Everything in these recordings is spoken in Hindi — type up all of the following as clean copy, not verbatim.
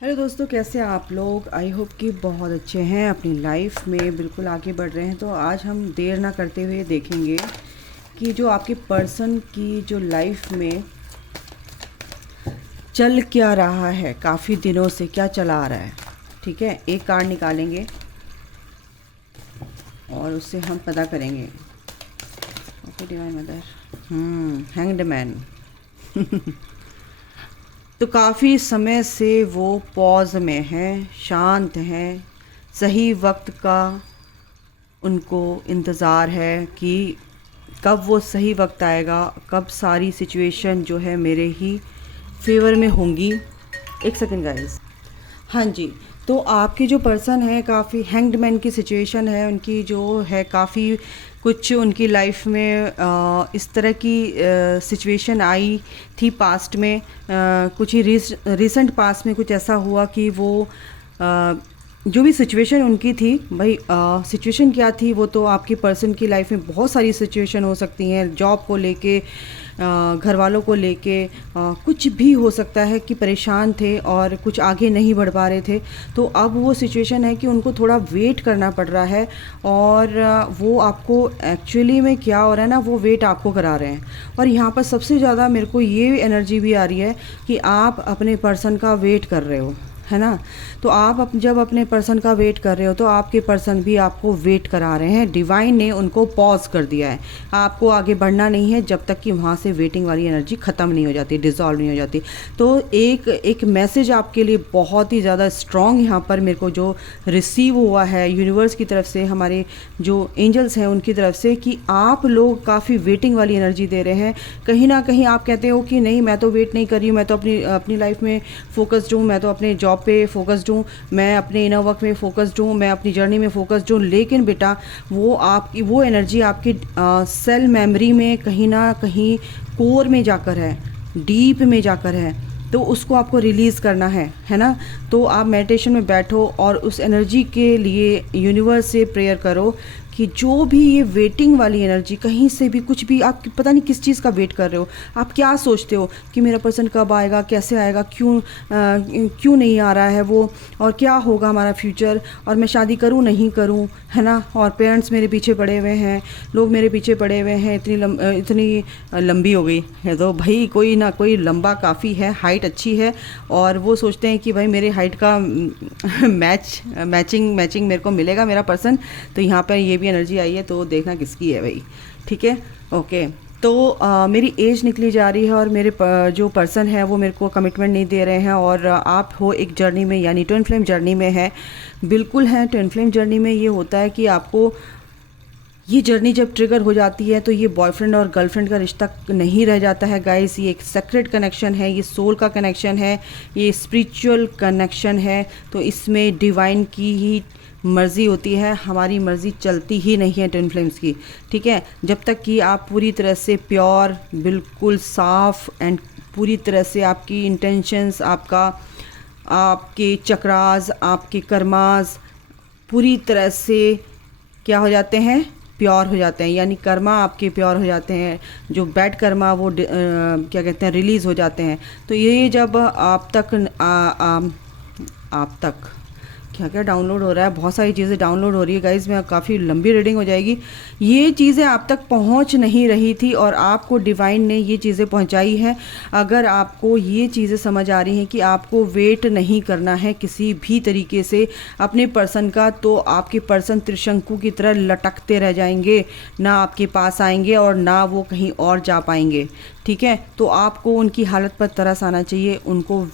हेलो दोस्तों, कैसे हैं आप लोग। आई होप कि बहुत अच्छे हैं, अपनी लाइफ में बिल्कुल आगे बढ़ रहे हैं। तो आज हम देर ना करते हुए देखेंगे कि जो आपके पर्सन की जो लाइफ में चल क्या रहा है, काफ़ी दिनों से क्या चला आ रहा है। ठीक है, एक कार्ड निकालेंगे और उससे हम पता करेंगे। Okay divine mother, hanged man. तो काफ़ी समय से वो पॉज में हैं, शांत हैं, सही वक्त का उनको इंतज़ार है कि कब वो सही वक्त आएगा, कब सारी सिचुएशन जो है मेरे ही फेवर में होंगी। एक सेकंड गाइस। हाँ जी, तो आपके जो पर्सन है, काफ़ी हैंग्ड मैन की सिचुएशन है उनकी, जो है काफ़ी कुछ उनकी लाइफ में इस तरह की सिचुएशन आई थी पास्ट में। कुछ ही रिसेंट पास्ट में कुछ ऐसा हुआ कि वो जो भी सिचुएशन उनकी थी भाई, सिचुएशन क्या थी वो तो आपके पर्सन की लाइफ में बहुत सारी सिचुएशन हो सकती हैं। जॉब को लेके, घर वालों को लेके, कुछ भी हो सकता है कि परेशान थे और कुछ आगे नहीं बढ़ पा रहे थे। तो अब वो सिचुएशन है कि उनको थोड़ा वेट करना पड़ रहा है और वो आपको एक्चुअली में क्या हो रहा है ना, वो वेट आपको करा रहे हैं। और यहाँ पर सबसे ज़्यादा मेरे को ये एनर्जी भी आ रही है कि आप अपने पर्सन का वेट कर रहे हो, है ना। तो आप जब अपने पर्सन का वेट कर रहे हो तो आपके पर्सन भी आपको वेट करा रहे हैं। डिवाइन ने उनको पॉज कर दिया है, आपको आगे बढ़ना नहीं है जब तक कि वहाँ से वेटिंग वाली एनर्जी ख़त्म नहीं हो जाती, डिज़ोल्व नहीं हो जाती। तो एक मैसेज आपके लिए बहुत ही ज़्यादा स्ट्रॉन्ग यहाँ पर मेरे को जो रिसीव हुआ है यूनिवर्स की तरफ से, हमारे जो एंजल्स हैं उनकी तरफ से, कि आप लोग काफ़ी वेटिंग वाली एनर्जी दे रहे हैं। कहीं ना कहीं आप कहते हो कि नहीं, मैं तो वेट नहीं कर रही हूँ, मैं तो अपनी लाइफ में फोकस्ड हूँ, मैं तो अपने जॉब पे फोकस्ड हूँ, मैं अपने इनर वर्क में फोकस्ड हूँ, मैं अपनी जर्नी में फोकस्ड हूँ। लेकिन बेटा, वो आपकी वो एनर्जी आपकी सेल मेमोरी में कहीं ना कहीं कोर में जाकर है, डीप में जाकर है। तो उसको आपको रिलीज़ करना है ना। तो आप मेडिटेशन में बैठो और उस एनर्जी के लिए यूनिवर्स से प्रेयर करो कि जो भी ये वेटिंग वाली एनर्जी, कहीं से भी कुछ भी, आप पता नहीं किस चीज़ का वेट कर रहे हो, आप क्या सोचते हो कि मेरा पर्सन कब आएगा, कैसे आएगा, क्यों नहीं आ रहा है वो, और क्या होगा हमारा फ्यूचर, और मैं शादी करूं नहीं करूं, है ना। और पेरेंट्स मेरे पीछे पड़े हुए हैं, लोग मेरे पीछे पड़े हुए हैं, इतनी लंबी हो गई है तो भाई कोई ना कोई लंबा काफ़ी है, हाइट अच्छी है, और वो सोचते हैं कि भाई मेरे हाइट का मैचिंग मेरे को मिलेगा मेरा पर्सन। तो यहाँ पर ये भी एनर्जी आई है, तो देखना किसकी है भाई। ठीक है, ओके। तो मेरी एज निकली जा रही है और मेरे जो पर्सन है वो मेरे को कमिटमेंट नहीं दे रहे हैं, और आप हो एक जर्नी में, यानी ट्विन फ्लेम जर्नी में है। बिल्कुल है, ट्विन फ्लेम जर्नी में ये होता है कि आपको ये जर्नी जब ट्रिगर हो जाती है तो ये बॉयफ्रेंड और गर्लफ्रेंड का रिश्ता नहीं रह जाता है गाइस। ये एक सेक्रेट कनेक्शन है, ये सोल का कनेक्शन है, ये स्पिरिचुअल कनेक्शन है। तो इसमें डिवाइन की ही मर्ज़ी होती है, हमारी मर्ज़ी चलती ही नहीं है ट्विन फ्लेम्स की। ठीक है, जब तक कि आप पूरी तरह से प्योर, बिल्कुल साफ एंड पूरी तरह से आपकी इंटेंशंस, आपके चक्रास, आपके कर्मास पूरी तरह से क्या हो जाते हैं, प्योर हो जाते हैं। यानी कर्मा आपके प्योर हो जाते हैं, जो बैड कर्मा वो क्या कहते हैं, रिलीज़ हो जाते हैं। तो ये जब आप तक क्या क्या डाउनलोड हो रहा है, बहुत सारी चीज़ें डाउनलोड हो रही है गाइज़, मैं काफ़ी लंबी रीडिंग हो जाएगी। ये चीज़ें आप तक पहुंच नहीं रही थी और आपको डिवाइन ने ये चीज़ें पहुंचाई है। अगर आपको ये चीज़ें समझ आ रही हैं कि आपको वेट नहीं करना है किसी भी तरीके से अपने पर्सन का, तो आपके पर्सन त्रिशंकु की तरह लटकते रह जाएंगे, ना आपके पास आएंगे और ना वो कहीं और जा पाएंगे। ठीक है, तो आपको उनकी हालत पर तरस आना चाहिए। उनको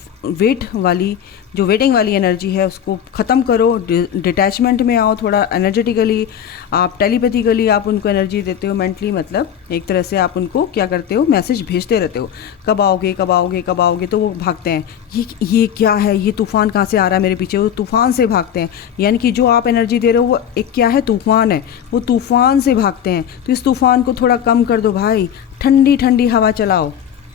जो वेटिंग वाली एनर्जी है उसको ख़त्म करो, डिटैचमेंट में आओ थोड़ा एनर्जेटिकली। आप टेलीपैथिकली आप उनको एनर्जी देते हो, मेंटली मतलब एक तरह से आप उनको क्या करते हो, मैसेज भेजते रहते हो, कब आओगे कब आओगे कब आओगे। तो वो भागते हैं, ये क्या है, ये तूफ़ान कहाँ से आ रहा है मेरे पीछे, वो तूफ़ान से भागते हैं। यानी कि जो आप एनर्जी दे रहे हो वो एक क्या है, तूफ़ान है, वो तूफ़ान से भागते हैं। तो इस तूफ़ान को थोड़ा कम कर दो भाई, ठंडी ठंडी हवा चलाओ।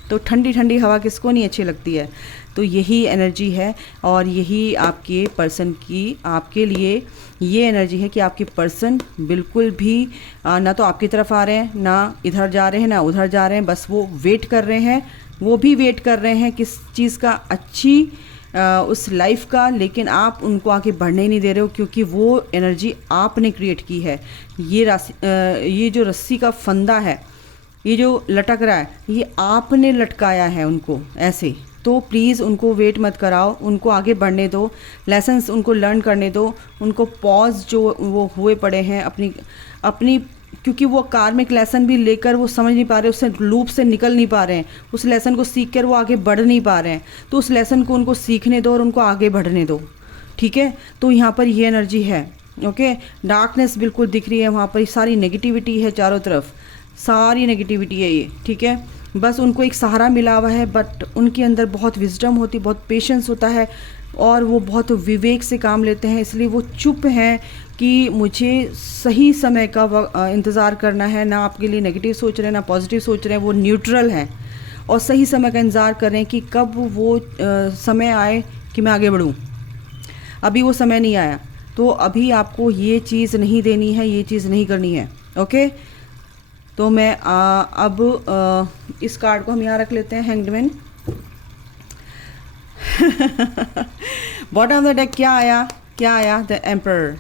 तो ठंडी ठंडी हवा किसको नहीं अच्छी लगती है। तो यही एनर्जी है और यही आपके पर्सन की आपके लिए ये एनर्जी है कि आपके पर्सन बिल्कुल भी ना तो आपकी तरफ आ रहे हैं, ना इधर जा रहे हैं, ना उधर जा रहे हैं, बस वो वेट कर रहे हैं। वो भी वेट कर रहे हैं किस चीज़ का, अच्छी उस लाइफ का, लेकिन आप उनको आगे बढ़ने नहीं दे रहे हो क्योंकि वो एनर्जी आपने क्रिएट की है। ये जो रस्सी का फंदा है, ये जो लटक रहा है, ये आपने लटकाया है उनको ऐसे। तो प्लीज़ उनको वेट मत कराओ, उनको आगे बढ़ने दो, लेसन्स उनको लर्न करने दो, उनको पॉज जो वो हुए पड़े हैं अपनी क्योंकि वो कार्मिक लेसन भी लेकर वो समझ नहीं पा रहे, उससे लूप से निकल नहीं पा रहे हैं, उस लेसन को सीख कर वो आगे बढ़ नहीं पा रहे हैं। तो उस लेसन को उनको सीखने दो और उनको आगे बढ़ने दो, ठीक है। तो यहाँ पर ये एनर्जी है, ओके। डार्कनेस बिल्कुल दिख रही है, वहाँ पर सारी नेगेटिविटी है, चारों तरफ सारी नेगेटिविटी है ये, ठीक है। बस उनको एक सहारा मिला हुआ है, बट उनके अंदर बहुत विजडम होती, बहुत पेशेंस होता है और वो बहुत विवेक से काम लेते हैं। इसलिए वो चुप हैं कि मुझे सही समय का इंतज़ार करना है, ना आपके लिए नेगेटिव सोच रहे हैं ना पॉजिटिव सोच रहे हैं, वो न्यूट्रल हैं और सही समय का इंतज़ार कर रहे हैं कि कब वो समय आए कि मैं आगे बढ़ूं। अभी वो समय नहीं आया, तो अभी आपको ये चीज़ नहीं देनी है, ये चीज़ नहीं करनी है, ओके। तो मैं अब इस कार्ड को हम यहाँ रख लेते हैं, hanged man. Bottom of the deck क्या आया द एम्परर।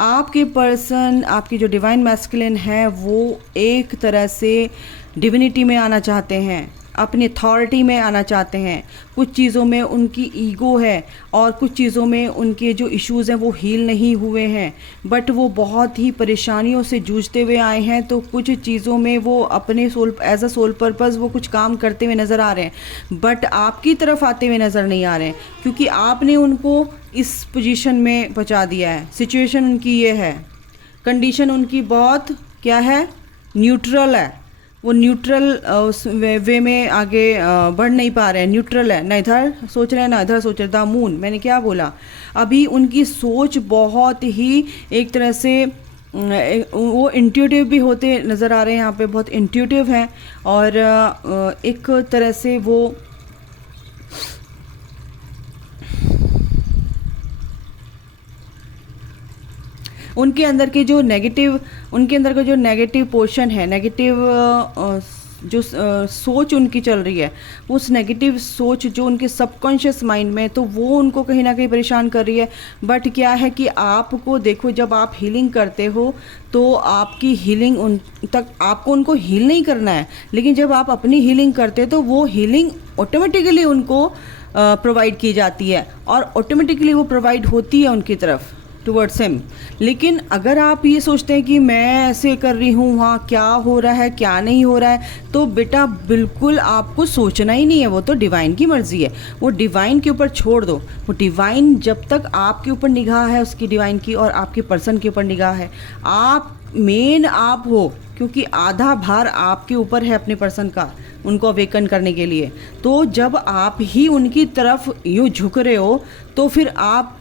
आपके पर्सन, आपकी जो डिवाइन मैस्कुलिन है, वो एक तरह से डिविनिटी में आना चाहते हैं, अपनी अथॉरिटी में आना चाहते हैं। कुछ चीज़ों में उनकी ईगो है और कुछ चीज़ों में उनके जो इश्यूज़ हैं वो हील नहीं हुए हैं, बट वो बहुत ही परेशानियों से जूझते हुए आए हैं। तो कुछ चीज़ों में वो अपने sole as a sole purpose वो कुछ काम करते हुए नज़र आ रहे हैं, बट आपकी तरफ आते हुए नज़र नहीं आ रहे हैं क्योंकि आपने उनको इस पोजीशन में पहुंचा दिया है। सिचुएशन उनकी ये है, कंडीशन उनकी बहुत क्या है, न्यूट्रल है। वो न्यूट्रल उस वे में आगे बढ़ नहीं पा रहे हैं, न्यूट्रल है, ना इधर सोच रहे हैं ना इधर सोच रहे। द मून, मैंने क्या बोला, अभी उनकी सोच बहुत ही एक तरह से वो इंट्यूटिव भी होते नज़र आ रहे हैं, यहाँ पे बहुत इंट्यूटिव हैं और एक तरह से वो उनके अंदर के जो नेगेटिव, उनके अंदर का जो नेगेटिव पोर्शन है, नेगेटिव जो सोच उनकी चल रही है, उस नेगेटिव सोच जो उनके सबकॉन्शियस माइंड में, तो वो उनको कहीं ना कहीं परेशान कर रही है। बट क्या है कि आपको देखो, जब आप हीलिंग करते हो तो आपकी हीलिंग उन तक, आपको उनको हील नहीं करना है, लेकिन जब आप अपनी हीलिंग करते हो तो वो हीलिंग ऑटोमेटिकली उनको प्रोवाइड की जाती है और ऑटोमेटिकली वो प्रोवाइड होती है उनकी तरफ टुवर्ड्स हिम। लेकिन अगर आप ये सोचते हैं कि मैं ऐसे कर रही हूँ, वहाँ क्या हो रहा है क्या नहीं हो रहा है, तो बेटा बिल्कुल आपको सोचना ही नहीं है, वो तो डिवाइन की मर्जी है, वो डिवाइन के ऊपर छोड़ दो। वो डिवाइन जब तक आपके ऊपर निगाह है उसकी डिवाइन की और आपके पर्सन के ऊपर निगाह है, आप मेन आप हो, क्योंकि आधा भार आपके ऊपर है अपने पर्सन का, उनको अवेकन करने के लिए। तो जब आप ही उनकी तरफ यूँ झुक रहे हो तो फिर आप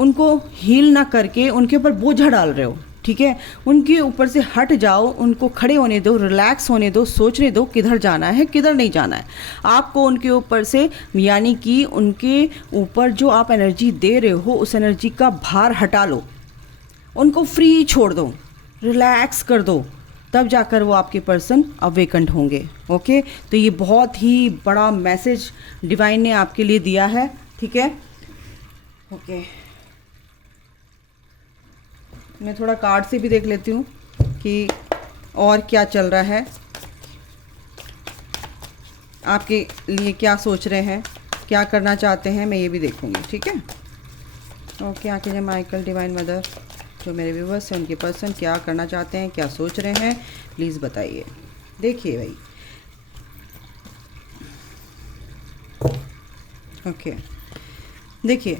उनको हील ना करके उनके ऊपर बोझा डाल रहे हो, ठीक है। उनके ऊपर से हट जाओ, उनको खड़े होने दो, रिलैक्स होने दो, सोचने दो किधर जाना है किधर नहीं जाना है आपको उनके ऊपर से, यानी कि उनके ऊपर जो आप एनर्जी दे रहे हो उस एनर्जी का भार हटा लो, उनको फ्री छोड़ दो, रिलैक्स कर दो, तब जाकर वो आपके पर्सन अवेकंड होंगे, ओके। तो ये बहुत ही बड़ा मैसेज डिवाइन ने आपके लिए दिया है, ठीक है, ओके। मैं थोड़ा कार्ड से भी देख लेती हूँ कि और क्या चल रहा है, आपके लिए क्या सोच रहे हैं, क्या करना चाहते हैं, मैं ये भी देखूँगी, ठीक है, ओके। आके माइकल डिवाइन मदर, जो मेरे व्यूवर्स हैं उनके पर्सन क्या करना चाहते हैं, क्या सोच रहे हैं, प्लीज़ बताइए। देखिए भाई, ओके, देखिए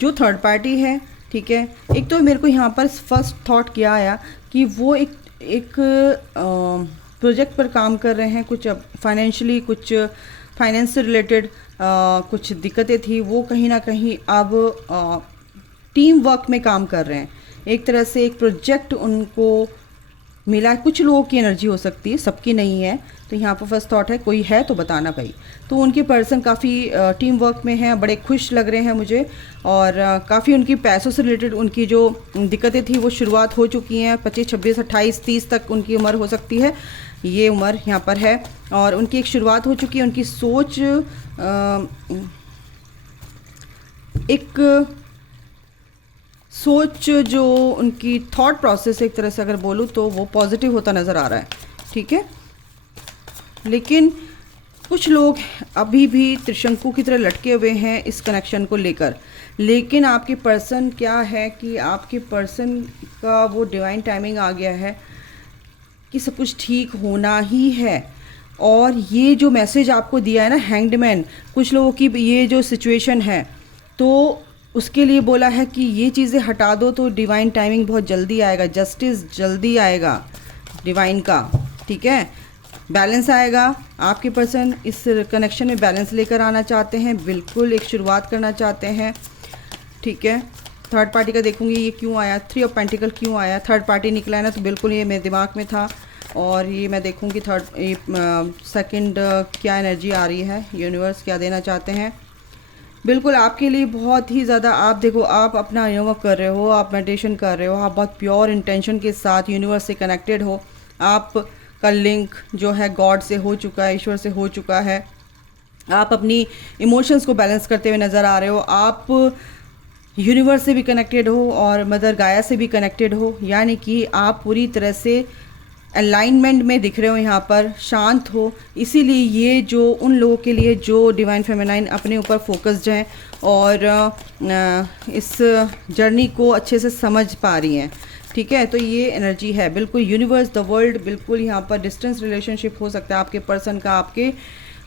जो थर्ड पार्टी है, ठीक है, एक तो मेरे को यहाँ पर फर्स्ट थॉट क्या आया कि वो एक प्रोजेक्ट पर काम कर रहे हैं, कुछ फाइनेंशियली, कुछ फाइनेंस से रिलेटेड कुछ दिक्कतें थी, वो कहीं ना कहीं अब टीम वर्क में काम कर रहे हैं, एक तरह से एक प्रोजेक्ट उनको मिला। कुछ लोगों की एनर्जी हो सकती है, सबकी नहीं है, तो यहाँ पर फर्स्ट थॉट है कोई है तो बताना भाई। तो उनके पर्सन काफ़ी टीम वर्क में हैं, बड़े खुश लग रहे हैं मुझे, और काफ़ी उनकी पैसों से रिलेटेड उनकी जो दिक्कतें थी वो शुरुआत हो चुकी हैं। 25, 26, 28, 30 तक उनकी उम्र हो सकती है, ये उम्र यहाँ पर है, और उनकी एक शुरुआत हो चुकी है। उनकी सोच एक सोच, जो उनकी थॉट प्रोसेस एक तरह से अगर बोलूँ तो वो पॉजिटिव होता नज़र आ रहा है, ठीक है। लेकिन कुछ लोग अभी भी त्रिशंकु की तरह लटके हुए हैं इस कनेक्शन को लेकर। लेकिन आपके पर्सन क्या है कि आपके पर्सन का वो डिवाइन टाइमिंग आ गया है कि सब कुछ ठीक होना ही है। और ये जो मैसेज आपको दिया है ना हैंग्ड मैन, कुछ लोगों की ये जो सिचुएशन है तो उसके लिए बोला है कि ये चीज़ें हटा दो तो डिवाइन टाइमिंग बहुत जल्दी आएगा, जस्टिस जल्दी आएगा डिवाइन का, ठीक है। बैलेंस आएगा। आपके पर्सन इस कनेक्शन में बैलेंस लेकर आना चाहते हैं, बिल्कुल एक शुरुआत करना चाहते हैं, ठीक है। थर्ड पार्टी का देखूंगी ये क्यों आया, 3 ऑफ पेंटिकल क्यों आया, थर्ड पार्टी निकला है ना, तो बिल्कुल ये मेरे दिमाग में था। और ये मैं देखूंगी सेकंड क्या एनर्जी आ रही है, यूनिवर्स क्या देना चाहते हैं। बिल्कुल आपके लिए बहुत ही ज़्यादा, आप देखो आप अपना योगा कर रहे हो, आप मेडिटेशन कर रहे हो, आप बहुत प्योर इंटेंशन के साथ यूनिवर्स से कनेक्टेड हो, आप का लिंक जो है गॉड से हो चुका है, ईश्वर से हो चुका है। आप अपनी इमोशंस को बैलेंस करते हुए नज़र आ रहे हो, आप यूनिवर्स से भी कनेक्टेड हो और मदर गाया से भी कनेक्टेड हो, यानी कि आप पूरी तरह से अलाइनमेंट में दिख रहे हो, यहाँ पर शांत हो। इसीलिए ये जो उन लोगों के लिए जो डिवाइन फेमिनाइन अपने ऊपर फोकस्ड हैं और इस जर्नी को अच्छे से समझ पा रही हैं, ठीक है। तो ये एनर्जी है बिल्कुल यूनिवर्स, द वर्ल्ड, बिल्कुल यहाँ पर डिस्टेंस रिलेशनशिप हो सकता है आपके पर्सन का आपके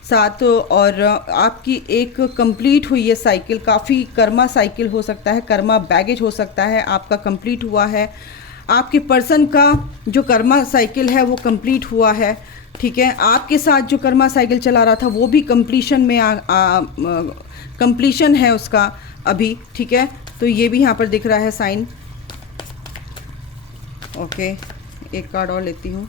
साथ, और आपकी एक कंप्लीट हुई है साइकिल, काफ़ी कर्मा साइकिल हो सकता है, कर्मा बैगेज हो सकता है आपका कंप्लीट हुआ है। आपके पर्सन का जो कर्मा साइकिल है वो कंप्लीट हुआ है, ठीक है। आपके साथ जो कर्मा साइकिल चला रहा था वो भी कंप्लीशन में कंप्लीशन है उसका अभी, ठीक है। तो ये भी यहाँ पर दिख रहा है साइन। ओके, एक कार्ड और लेती हूँ।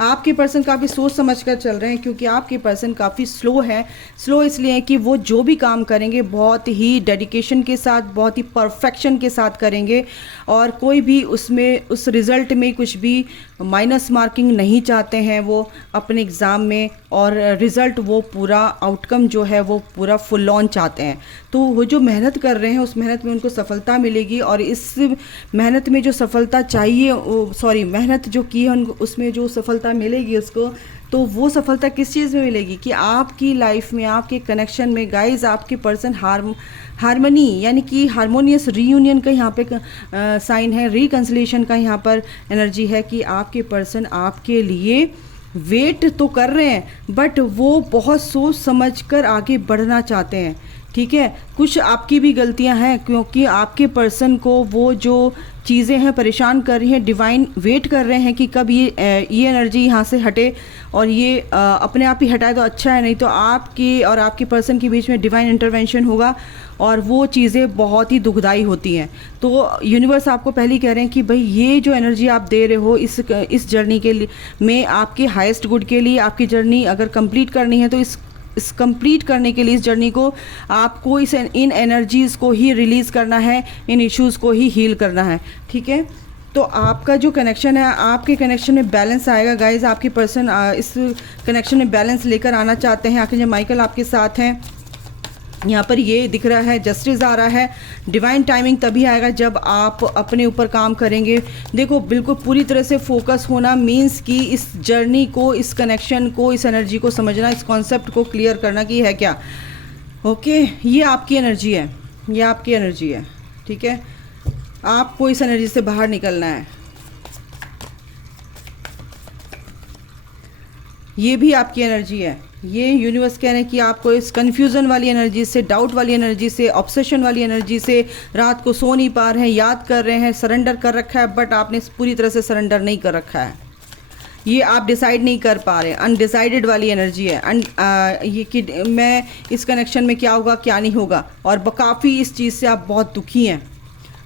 आपके पर्सन काफ़ी सोच समझ कर चल रहे हैं, क्योंकि आपके पर्सन काफ़ी स्लो है। स्लो इसलिए कि वो जो भी काम करेंगे बहुत ही डेडिकेशन के साथ, बहुत ही परफेक्शन के साथ करेंगे, और कोई भी उसमें उस रिज़ल्ट में कुछ भी माइनस मार्किंग नहीं चाहते हैं वो अपने एग्ज़ाम में, और रिज़ल्ट वो पूरा आउटकम जो है वो पूरा फुल ऑन चाहते हैं। तो वो जो मेहनत कर रहे हैं उस मेहनत में उनको सफलता मिलेगी, और इस मेहनत में जो सफलता चाहिए, मेहनत जो की है उनको उसमें जो सफलता मिलेगी उसको, तो वो सफलता किस चीज़ में मिलेगी कि आपकी लाइफ में, आपके कनेक्शन में गाइज, आपके पर्सन हारमोनी यानी कि हारमोनियस रीयूनियन का यहाँ पे साइन है, रिकंसिलेशन का यहाँ पर एनर्जी है कि आपके पर्सन आपके लिए वेट तो कर रहे हैं बट वो बहुत सोच समझ कर आगे बढ़ना चाहते हैं, ठीक है। कुछ आपकी भी गलतियां हैं, क्योंकि आपके पर्सन को वो जो चीज़ें हैं परेशान कर रही हैं, डिवाइन वेट कर रहे हैं कि कब ये एनर्जी यहाँ से हटे, और ये अपने आप ही हटाए तो अच्छा है, नहीं तो आपकी और आपके पर्सन के बीच में डिवाइन इंटरवेंशन होगा और वो चीज़ें बहुत ही दुखदाई होती हैं। तो यूनिवर्स आपको पहले ही कह रहे हैं कि भाई ये जो एनर्जी आप दे रहे हो इस जर्नी के लिए में, आपके हाईएस्ट गुड के लिए, आपकी जर्नी अगर कंप्लीट करनी है तो इस कंप्लीट करने के लिए, इस जर्नी को आपको इन एनर्जीज़ को ही रिलीज़ करना है, इन इश्यूज़ को ही हील करना है, ठीक है। तो आपका जो कनेक्शन है, आपके कनेक्शन में बैलेंस आएगा गाइज। आपके पर्सन इस कनेक्शन में बैलेंस लेकर आना चाहते हैं। आखिर जब माइकल आपके साथ हैं, यहाँ पर ये दिख रहा है जस्टिस आ रहा है। डिवाइन टाइमिंग तभी आएगा जब आप अपने ऊपर काम करेंगे। देखो बिल्कुल पूरी तरह से फोकस होना मीन्स कि इस जर्नी को, इस कनेक्शन को, इस एनर्जी को समझना, इस कॉन्सेप्ट को क्लियर करना कि है क्या। ओके, ये आपकी एनर्जी है, ये आपकी एनर्जी है, ठीक है। आपको इस एनर्जी से बाहर निकलना है। ये भी आपकी एनर्जी है। ये यूनिवर्स कह रहे हैं कि आपको इस कन्फ्यूज़न वाली एनर्जी से, डाउट वाली एनर्जी से, ऑब्सेशन वाली एनर्जी से, रात को सो नहीं पा रहे हैं, याद कर रहे हैं, सरेंडर कर रखा है बट आपने पूरी तरह से सरेंडर नहीं कर रखा है। ये आप डिसाइड नहीं कर पा रहे, अनडिसाइडेड वाली एनर्जी है। ये कि मैं इस कनेक्शन में क्या होगा क्या नहीं होगा, और काफ़ी इस चीज़ से आप बहुत दुखी हैं,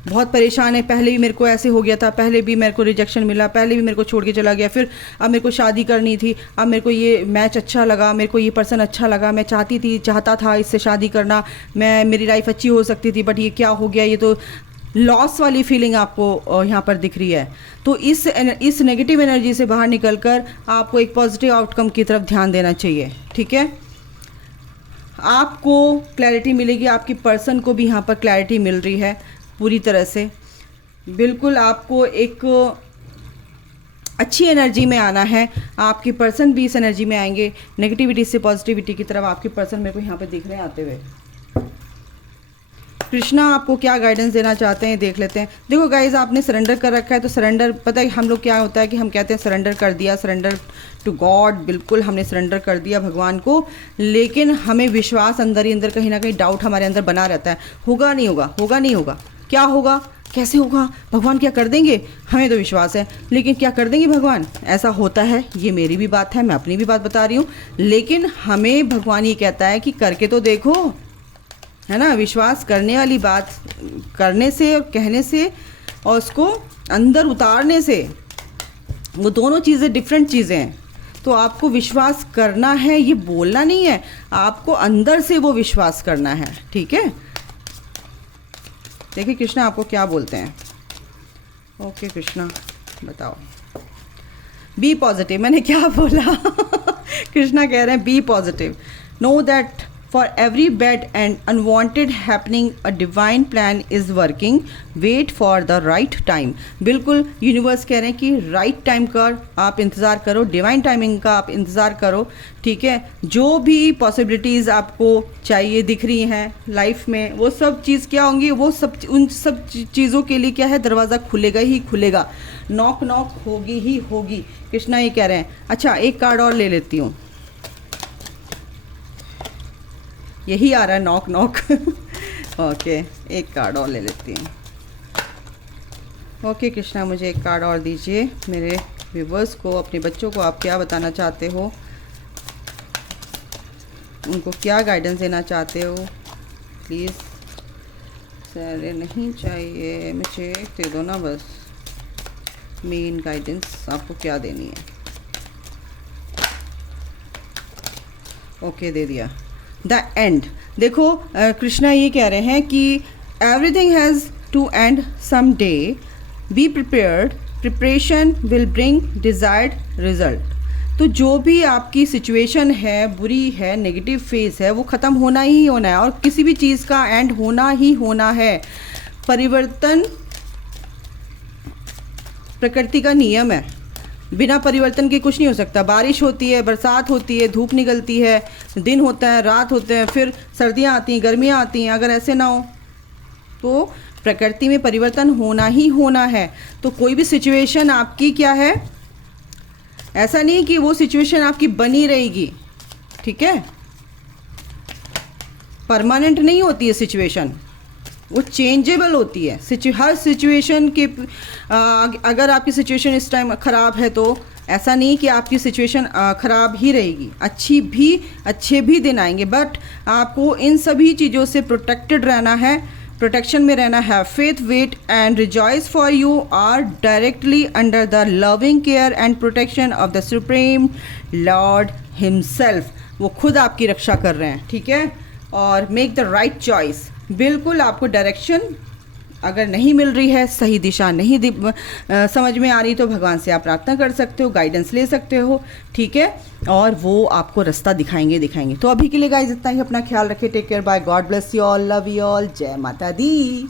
बहुत परेशान है। पहले भी मेरे को ऐसे हो गया था, पहले भी मेरे को रिजेक्शन मिला, पहले भी मेरे को छोड़ के चला गया, फिर अब मेरे को शादी करनी थी, अब मेरे को ये मैच अच्छा लगा, मेरे को ये पर्सन अच्छा लगा, मैं चाहता था इससे शादी करना, मेरी लाइफ अच्छी हो सकती थी बट ये क्या हो गया, ये तो लॉस वाली फीलिंग आपको यहाँ पर दिख रही है। तो इस नेगेटिव एनर्जी से बाहर निकलकर आपको एक पॉजिटिव आउटकम की तरफ ध्यान देना चाहिए, ठीक है। आपको क्लैरिटी मिलेगी, आपकी पर्सन को भी यहाँ पर क्लैरिटी मिल रही है पूरी तरह से। बिल्कुल आपको एक अच्छी एनर्जी में आना है, आपके पर्सन भी इस एनर्जी में आएंगे। नेगेटिविटी से पॉजिटिविटी की तरफ आपके पर्सन मेरे को यहाँ पे दिख रहे हैं आते हुए। कृष्णा आपको क्या गाइडेंस देना चाहते हैं देख लेते हैं। देखो गाइज, आपने सरेंडर कर रखा है, तो सरेंडर, पता है हम लोग क्या होता है कि हम कहते हैं सरेंडर कर दिया, सरेंडर टू गॉड, बिल्कुल हमने सरेंडर कर दिया भगवान को, लेकिन हमें विश्वास अंदर ही अंदर कहीं ना कहीं डाउट हमारे अंदर बना रहता है, होगा नहीं होगा, होगा नहीं होगा, क्या होगा, कैसे होगा, भगवान क्या कर देंगे, हमें तो विश्वास है लेकिन क्या कर देंगे भगवान, ऐसा होता है। ये मेरी भी बात है, मैं अपनी भी बात बता रही हूँ, लेकिन हमें भगवान ये कहता है कि करके तो देखो, है ना। विश्वास करने वाली बात करने से और कहने से और उसको अंदर उतारने से, वो दोनों चीज़ें डिफरेंट चीज़ें हैं। तो आपको विश्वास करना है, ये बोलना नहीं है, आपको अंदर से वो विश्वास करना है, ठीक है। देखिए कृष्णा आपको क्या बोलते हैं। ओके कृष्णा बताओ। बी पॉजिटिव, मैंने क्या बोला कृष्णा कह रहे हैं be positive, know that for every bad and unwanted happening a divine plan is working, wait for the right time। बिल्कुल यूनिवर्स कह रहे हैं कि राइट टाइम का आप इंतज़ार करो, डिवाइन टाइमिंग का आप इंतज़ार करो, ठीक है। जो भी पॉसिबिलिटीज़ आपको चाहिए दिख रही हैं लाइफ में, वो सब चीज़ क्या होंगी, वो सब उन सब चीज़ों के लिए क्या है, दरवाज़ा खुलेगा ही खुलेगा, नॉक नॉक होगी ही होगी। कृष्णा ये कह रहे हैं। अच्छा एक कार्ड और ले लेती हूँ, यही आ रहा है नॉक नॉक ओके एक कार्ड और ले लेती हूँ। ओके कृष्णा मुझे एक कार्ड और दीजिए, मेरे व्यूवर्स को, अपने बच्चों को आप क्या बताना चाहते हो, उनको क्या गाइडेंस देना चाहते हो, प्लीज़। सारे नहीं चाहिए मुझे, दे दो ना बस, मेन गाइडेंस आपको क्या देनी है। ओके दे दिया, द एंड। देखो कृष्णा ये कह रहे हैं कि everything has to end some day, be prepared, preparation will bring desired result. तो जो भी आपकी सिचुएशन है, बुरी है, नेगेटिव फेज है, वो ख़त्म होना ही होना है, और किसी भी चीज़ का एंड होना ही होना है। परिवर्तन प्रकृति का नियम है, बिना परिवर्तन के कुछ नहीं हो सकता। बारिश होती है, बरसात होती है, धूप निकलती है, दिन होता है, रात होते हैं, फिर सर्दियाँ आती हैं, गर्मियाँ आती हैं। अगर ऐसे ना हो तो प्रकृति में परिवर्तन होना ही होना है। तो कोई भी सिचुएशन आपकी क्या है, ऐसा नहीं कि वो सिचुएशन आपकी बनी रहेगी, ठीक है, परमानेंट नहीं होती है सिचुएशन, वो चेंजेबल होती है। हर सिचुएशन के अगर आपकी सिचुएशन इस टाइम ख़राब है तो ऐसा नहीं कि आपकी सिचुएशन ख़राब ही रहेगी, अच्छे भी दिन आएंगे, बट आपको इन सभी चीज़ों से प्रोटेक्टेड रहना है, प्रोटेक्शन में रहना है। Faith, wait and rejoice for you are directly under the loving care and protection of the supreme lord himself. वो खुद आपकी रक्षा कर रहे हैं, ठीक है। और मेक द राइट चॉइस। बिल्कुल आपको डायरेक्शन अगर नहीं मिल रही है, सही दिशा नहीं समझ में आ रही, तो भगवान से आप प्रार्थना कर सकते हो, गाइडेंस ले सकते हो, ठीक है, और वो आपको रास्ता दिखाएंगे। तो अभी के लिए गाइस इतना ही, अपना ख्याल रखें, take care, bye, God bless you all, love you all, जय माता दी।